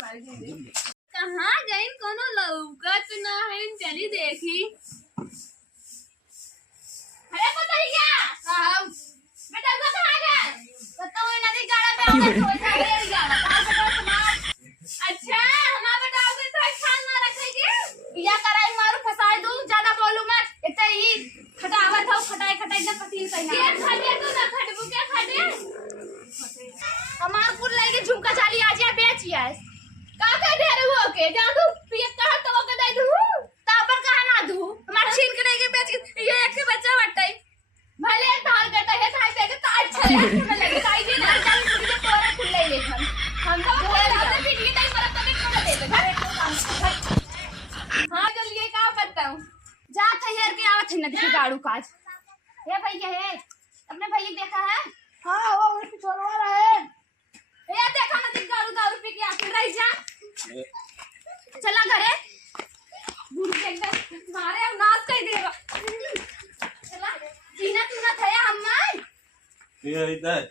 कहाँ गई कोनो लौकत ना है चली देखी। अरे बताइए बेटा को कहाँ गए बताओ नदी गाड़ा पे आके सो जा रे गाड़ा कहाँ से समाज। अच्छा हमारा बेटा को तो ख्याल ना रखेगी या कराई मारू फसाए दूं ज्यादा बोलूं मत इतना ही खटावत हो खटाई खटाई ना पति सही ना ये खाते तू ना खटबू क्या खाते हमार पुर लेके झुमका चाली आज या बेचिया का कह दे रहे हो के जा दू पिए कहा तो के दे दू तापर कहा ना दू हमार छीन के लेके बेच ये एक के बच्चा बटई भले तार बेटा है खाई पे तो अच्छा है में लगे खाई दे ना चल पूरी तोरा खुल ले लेखन हम तो बोल रहे थे पिटली तई पर तो नहीं दे दे घर एक काम हां चलिए का बताऊं जा तैयार के आवत है नदी के गाड़ू काज हे भैया है अपने भैया देखा है हां वो उनकी छोड़वा रहा है ये देखा ना दिन गाड़ू दारू पी के आके रह जा चला घरे गुरु के एकदम मारे हम नाच कर देगा चला जीना तू ना थया हम्मय ये इधर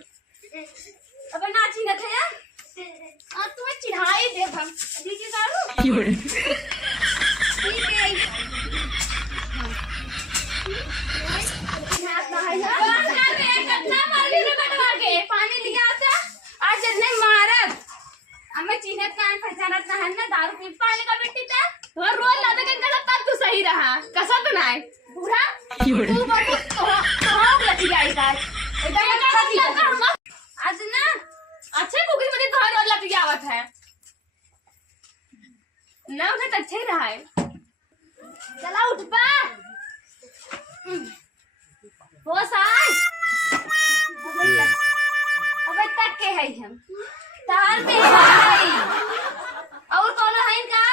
अब नाची ना थया और तुम्हें चिढ़ाई दे हम दीजिए गाड़ू ठीक है पानी लिया था आज नहीं मारत हमें चिन्हत कान पहचानत ना है ना दारू पी पानी का बेटी था तो रोज लाते के गलत तब तू सही रहा कसत ना है पूरा तू बहुत तो लगी जाई था एकदम हम आज ना अच्छे कुकिंग में तो रोज लगी आवत है ना उन्हें अच्छा ही रहा है चला उठ पा हो साई अबे तक के है हम तार पे है और कौन है इनका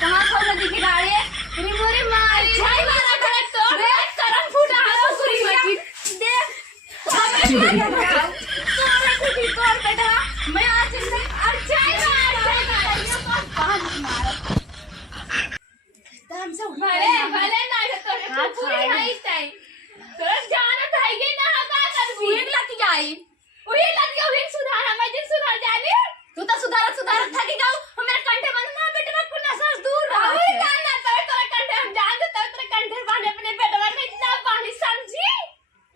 कहां कौन नदी के गाड़े रिमोरी मार छाई मारा करे तो करन फूटा हाथ पूरी मची देख हमें तोरे कुटी तोड़ बेटा मैं आज नहीं छाई मार कहां मार तम से भले भले ना तो पूरी हाई टाइम तो जानत है ये ना का कर एक लग जाई ओए लग गया फिर सुधार हम दिन सुधार जाने तू तो सुधारत थकी जाऊ मेरे कंठे बंद ना बेटा को नसर दूर रहा है ना तोरे कंठे हम जान दे तेरे कंठे बांधे अपने बेटवा में इतना पानी समझी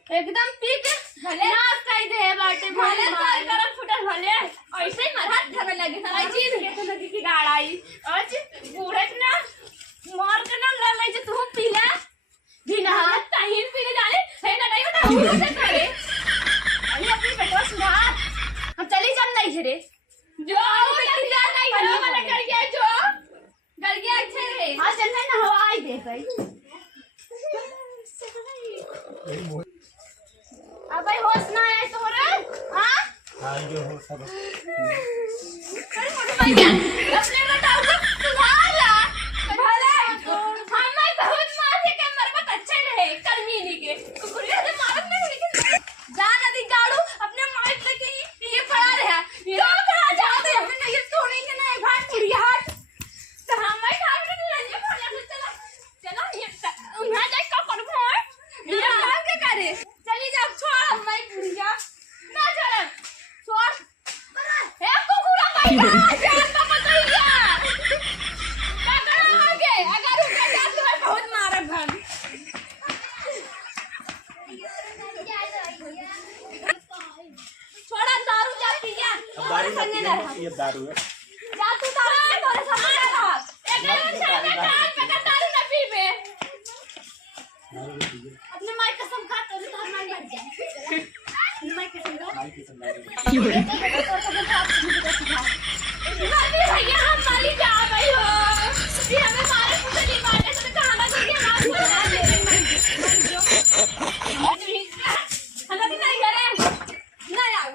एकदम पी के भले ना कह दे बाटे भले तोर करम फुटल भले ऐसे ही मरहत थमे लगे सारा चीज के तो नदी की गाड़ आई आज बूढ़त ना मार के ना ले ले जे तू पी ले बिना हाथ ताहिन पीने जाने है ना नहीं होता से करे अरे अपनी बेटवा सुधार हम चली जम नहीं रे जो नहीं घर वाला कर गया जो कर गया अच्छे रे हां चल ना हवा आई दे भाई अब भाई होश ना आए तोरे हां हां जो हो सब अपने बताओ सुधार ला भले हमें बहुत माथे के मरबत अच्छे रहे कर्मीनी के कुकुरिया से मारत नहीं लेकिन जा नदी गाड़ू अपने माइक लेके ये खड़ा रहा ये खड़ा जाते हमें नहीं तोड़ेंगे ना भाई कुड़िया तो हमें काम नहीं लगे बोला चला चला ये उन्हें जाए का कर मोर ये काम के करे चली जा छोड़ हमें कुड़िया ना चले छोड़ हे कुकुरा भाई जान का बताइए अगर उनका जात तो बहुत मारे भन छोड़ा दारू जा पिया दारू ये दारू है जा तू तारा तोरे सामने रहा एक सामने कान पे का दारू ना पीबे अपने माई कसम खा तोरे तो माई मर जाए माई कसम क्यों भैया हम मारी जा भाई हो ये हमें मारे पुतली मारने से कहां ना करके मार बोला ले रे हम नहीं करे ना यार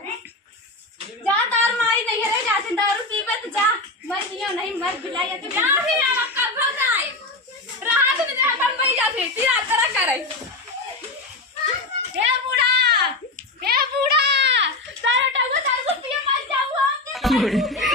जा तार माई नहीं है जाते दारू पीबे तो जा मर जियो नहीं मर बिलाया तो जा ही हम कब जाए रात में हम भाई जाते तेरा तरह करे हे बूढ़ा तारा टगो तार को पिए मर जाऊंगा